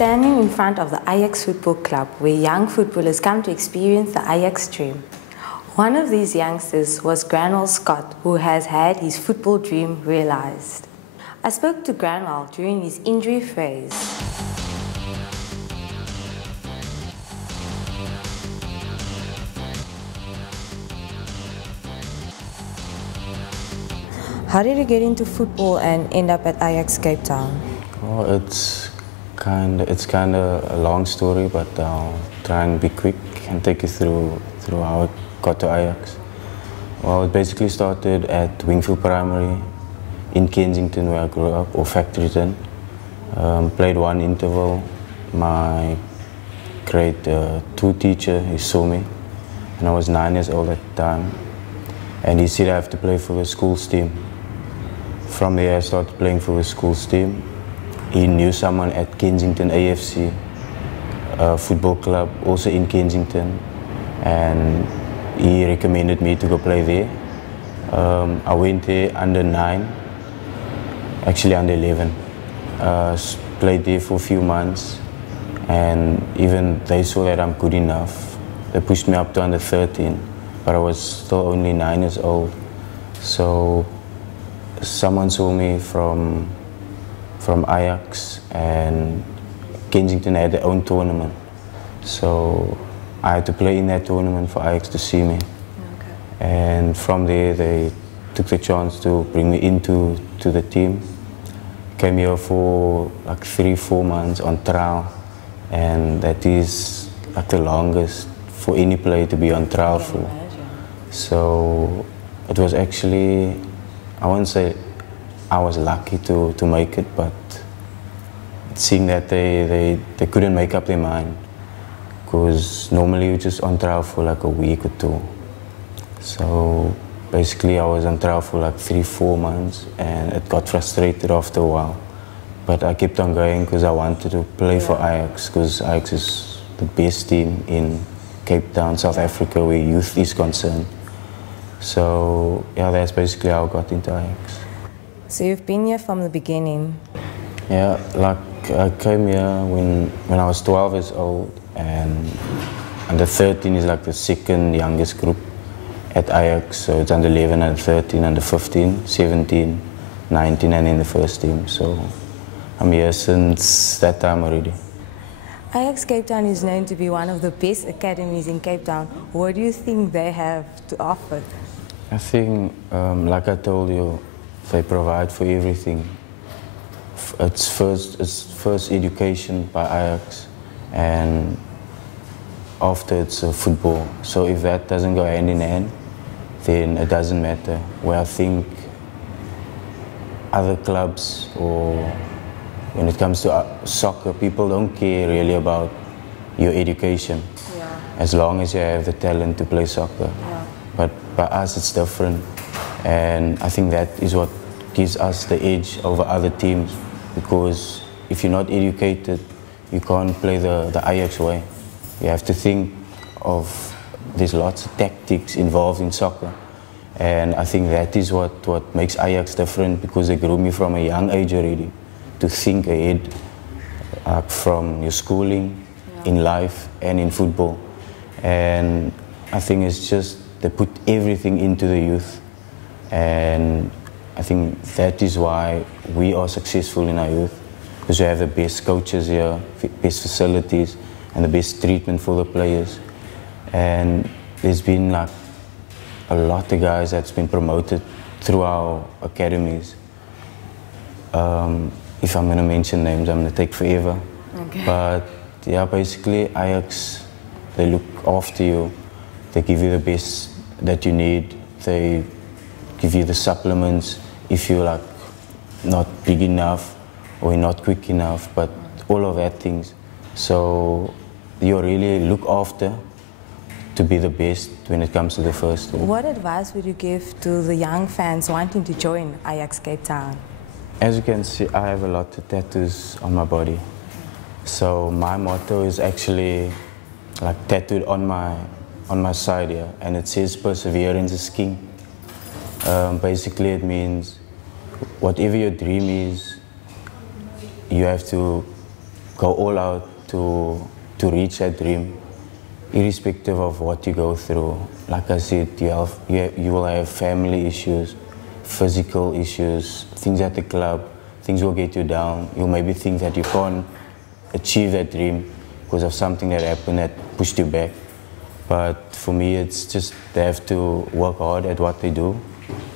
standing in front of the Ajax Football Club, where young footballers come to experience the Ajax Dream. One of these youngsters was Granwald Scott, who has had his football dream realized. I spoke to Granwald during his injury phase. How did you get into football and end up at Ajax CapeTown? Oh, it's kind of a long story, but I'll try and be quick and take you through how I got to Ajax. Well, it basically started at Wingfield Primary in Kensington, where I grew up, or Factoryton. Played one interval. My grade 2 teacher, he saw me, and I was 9 years old at the time, and he said I have to play for the school's team. From there, I started playing for the school's team. He knew someone at Kensington AFC football club, also in Kensington, and he recommended me to go play there. I went there under 9, actually under 11. Played there for a few months, and even they saw that I'm good enough. They pushed me up to under 13, but I was still only 9 years old. So someone saw me from Ajax, and Kensington had their own tournament. So I had to play in that tournament for Ajax to see me. Okay. And from there they took the chance to bring me into the team. Came here for like 3-4 months on trial, and that is like the longest for any player to be on trial for. So it was actually, I won't say I was lucky to make it, but seeing that they couldn't make up their mind, because normally you're just on trial for like a week or 2. So basically I was on trial for like 3-4 months, and it got frustrated after a while. But I kept on going because I wanted to play for Ajax, because Ajax is the best team in CapeTown, South Africa, where youth is concerned. So yeah, that's basically how I got into Ajax. So you've been here from the beginning? Yeah, like I came here when I was 12 years old, and under 13 is like the second youngest group at Ajax. So it's under 11, under 13, under 15, 17, 19, and in the first team. So I'm here since that time already. Ajax CapeTown is known to be one of the best academies in Cape Town. What do you think they have to offer? I think, like I told you, they provide for everything. It's first education by Ajax, and after it's football. So if that doesn't go hand in hand, then it doesn't matter. Where I think other clubs, or when it comes to soccer, people don't care really about your education, as long as you have the talent to play soccer. But by us it's different, and I think that is what gives us the edge over other teams, because if you're not educated, you can't play the Ajax way. You have to think of, there's lots of tactics involved in soccer, and I think that is what makes Ajax different, because they groom you from a young age already to think ahead, from your schooling, in life and in football. And I think it's just they put everything into the youth, and I think that is why we are successful in our youth, because we have the best coaches here, best facilities, and the best treatment for the players. And there's been like a lot of guys that's been promoted through our academies. If I'm going to mention names, I'm going to take forever. Okay. But yeah, basically Ajax, they look after you. They give you the best that you need. They give you the supplements if you're like not big enough or you're not quick enough, but all of that things. So you really look after to be the best when it comes to the first team. What advice would you give to the young fans wanting to join Ajax CapeTown? As you can see, I have a lot of tattoos on my body. So my motto is actually like tattooed on my side here, and it says perseverance is king. Basically it means whatever your dream is, you have to go all out to reach that dream, irrespective of what you go through. Like I said, you will have family issues, physical issues, things at the club, things will get you down. You'll maybe think that you can't achieve that dream because of something that happened that pushed you back. But for me, it's just they have to work hard at what they do,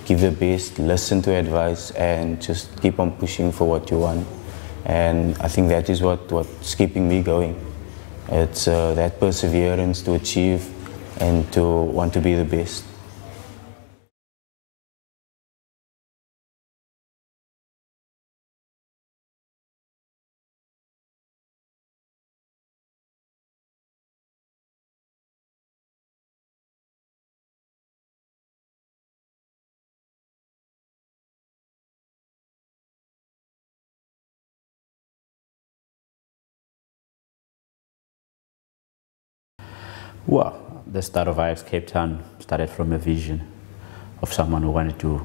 give their best, listen to advice, and just keep on pushing for what you want. And I think that is what's keeping me going. It's that perseverance to achieve and to want to be the best. Well, the start of Ajax CapeTown started from a vision of someone who wanted to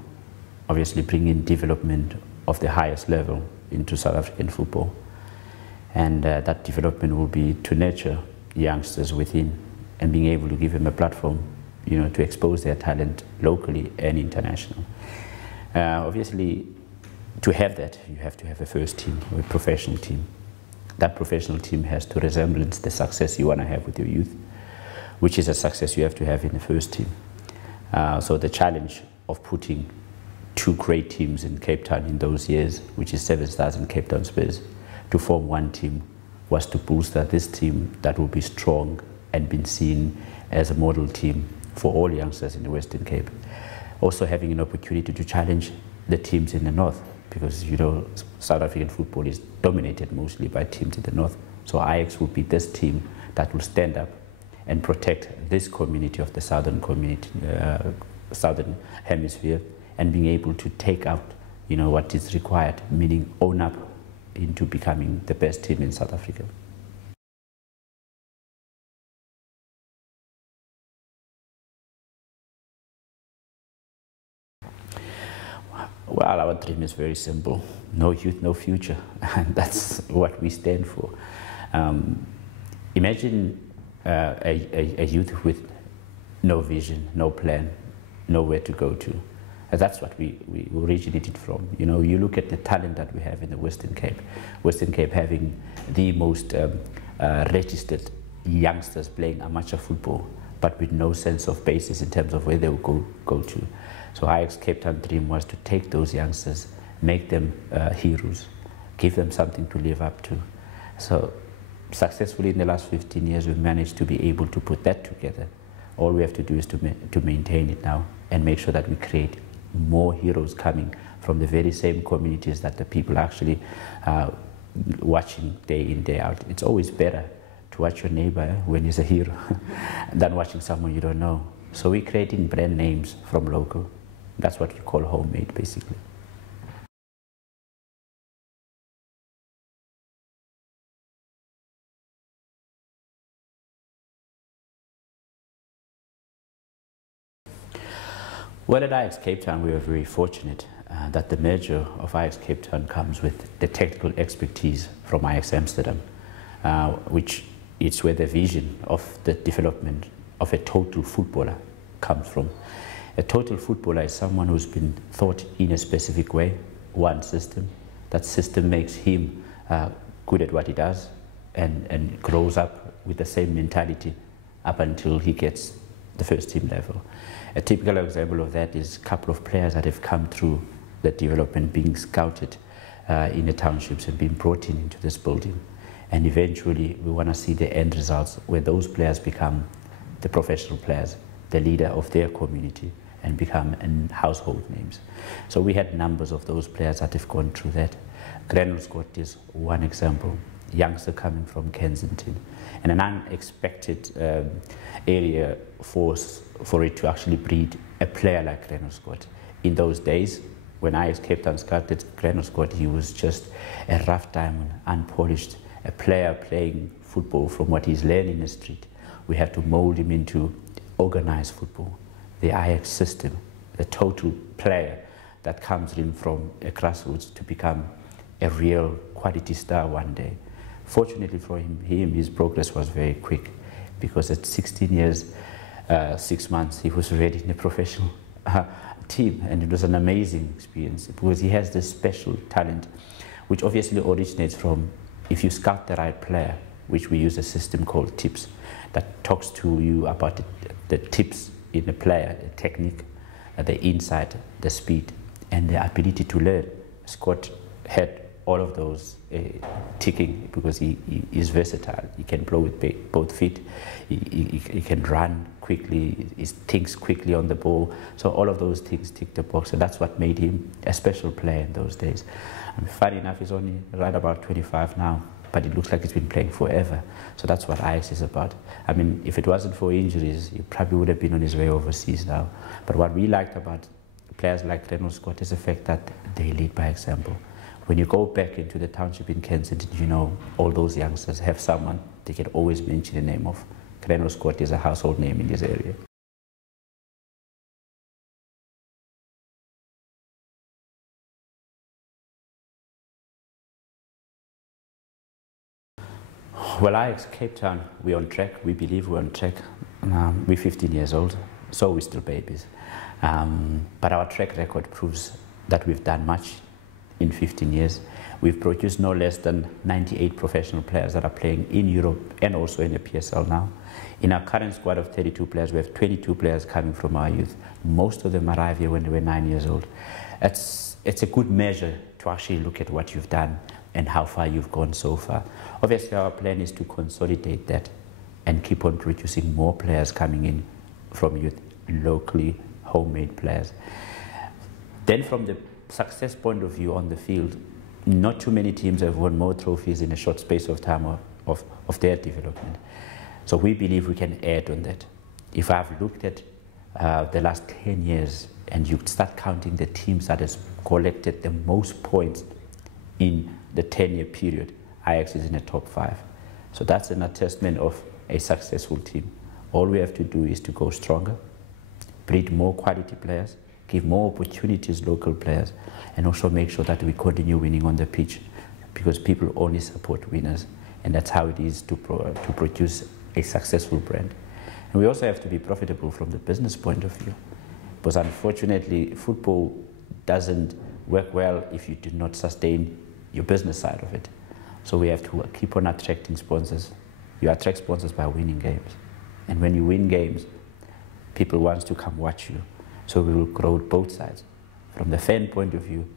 obviously bring in development of the highest level into South African football. And that development will be to nurture youngsters within and being able to give them a platform, to expose their talent locally and international. Obviously, to have that, you have to have a first team, or a professional team. That professional team has to resemble the success you want to have with your youth, which is a success you have to have in the first team. So the challenge of putting two great teams in Cape Town in those years, which is 7 Stars and Cape Town Spurs, to form one team was to bolster this team that will be strong and been seen as a model team for all youngsters in the Western Cape. Also having an opportunity to challenge the teams in the North, because South African football is dominated mostly by teams in the North. So Ajax will be this team that will stand up and protect this community of the southern community, southern hemisphere, and being able to take out, what is required, meaning own up into becoming the best team in South Africa. Well, our dream is very simple: no youth, no future, and that's what we stand for. Imagine a youth with no vision, no plan, nowhere to go to. And that's what we originated from. You look at the talent that we have in the Western Cape. Western Cape having the most registered youngsters playing amateur football, but with no sense of basis in terms of where they will go to. So Ajax CapeTown dream was to take those youngsters, make them heroes, give them something to live up to. So successfully in the last 15 years, we've managed to be able to put that together. All we have to do is to maintain it now and make sure that we create more heroes coming from the very same communities that the people are actually watching day in, day out. It's always better to watch your neighbor when he's a hero than watching someone you don't know. So we're creating brand names from local. That's what we call homemade, basically. Well, at Ajax CapeTown, we were very fortunate that the merger of Ajax CapeTown comes with the technical expertise from Ajax Amsterdam, which is where the vision of the development of a total footballer comes from. A total footballer is someone who's been taught in a specific way, one system. That system makes him good at what he does and grows up with the same mentality up until he gets the first team level. A typical example of that is a couple of players that have come through the development, being scouted in the townships and being brought into this building. And eventually we want to see the end results where those players become the professional players, the leader of their community, and become household names. So we had numbers of those players that have gone through that. Granwald is one example, youngster coming from Kensington, and an unexpected area for it to actually breed a player like Granwald. In those days, when Ajax CapeTown started Granwald, he was just a rough diamond, unpolished, a player playing football from what he's learned in the street. We had to mold him into organized football, the Ajax system, the total player that comes in from a grassroots to become a real quality star one day. Fortunately for him, his progress was very quick, because at 16 years, 6 months, he was already in a professional team, and it was an amazing experience because he has this special talent, which obviously originates from, if you scout the right player, which we use a system called tips, that talks to you about the tips in a player, the technique, the insight, the speed, and the ability to learn. Scott had all of those ticking because he is versatile. He can play with both feet. He can run quickly. He thinks quickly on the ball. So all of those things tick the box, and that's what made him a special player in those days. And funny enough, he's only right about 25 now, but it looks like he's been playing forever. So that's what Ajax is about. I mean, if it wasn't for injuries, he probably would have been on his way overseas now. But what we liked about players like Granwald Scott is the fact that they lead by example. When you go back into the township in Kensington, you know, all those youngsters have someone they can always mention the name of. Granwald Scott is a household name in this area. Well, Ajax Cape Town, we're on track. We believe we're on track. We're 15 years old, so we're still babies. But our track record proves that we've done much in 15 years. We've produced no less than 98 professional players that are playing in Europe and also in the PSL now. In our current squad of 32 players, we have 22 players coming from our youth. Most of them arrived here when they were 9 years old. It's a good measure to actually look at what you've done and how far you've gone so far. Obviously, our plan is to consolidate that and keep on producing more players coming in from youth, locally homemade players. Then from the success point of view on the field, not too many teams have won more trophies in a short space of time of their development. So we believe we can add on that. If I've looked at the last 10 years and you start counting the teams that has collected the most points in the 10-year period, Ajax is in the top 5. So that's an attestament of a successful team. All we have to do is to go stronger, breed more quality players, give more opportunities local players, and also make sure that we continue winning on the pitch, because people only support winners, and that's how it is to produce a successful brand. And we also have to be profitable from the business point of view, because unfortunately football doesn't work well if you do not sustain your business side of it. So we have to keep on attracting sponsors. You attract sponsors by winning games, and when you win games, people want to come watch you. So we will grow both sides. From the fan point of view,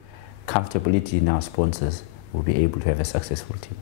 comfortability in our sponsors, will be able to have a successful team.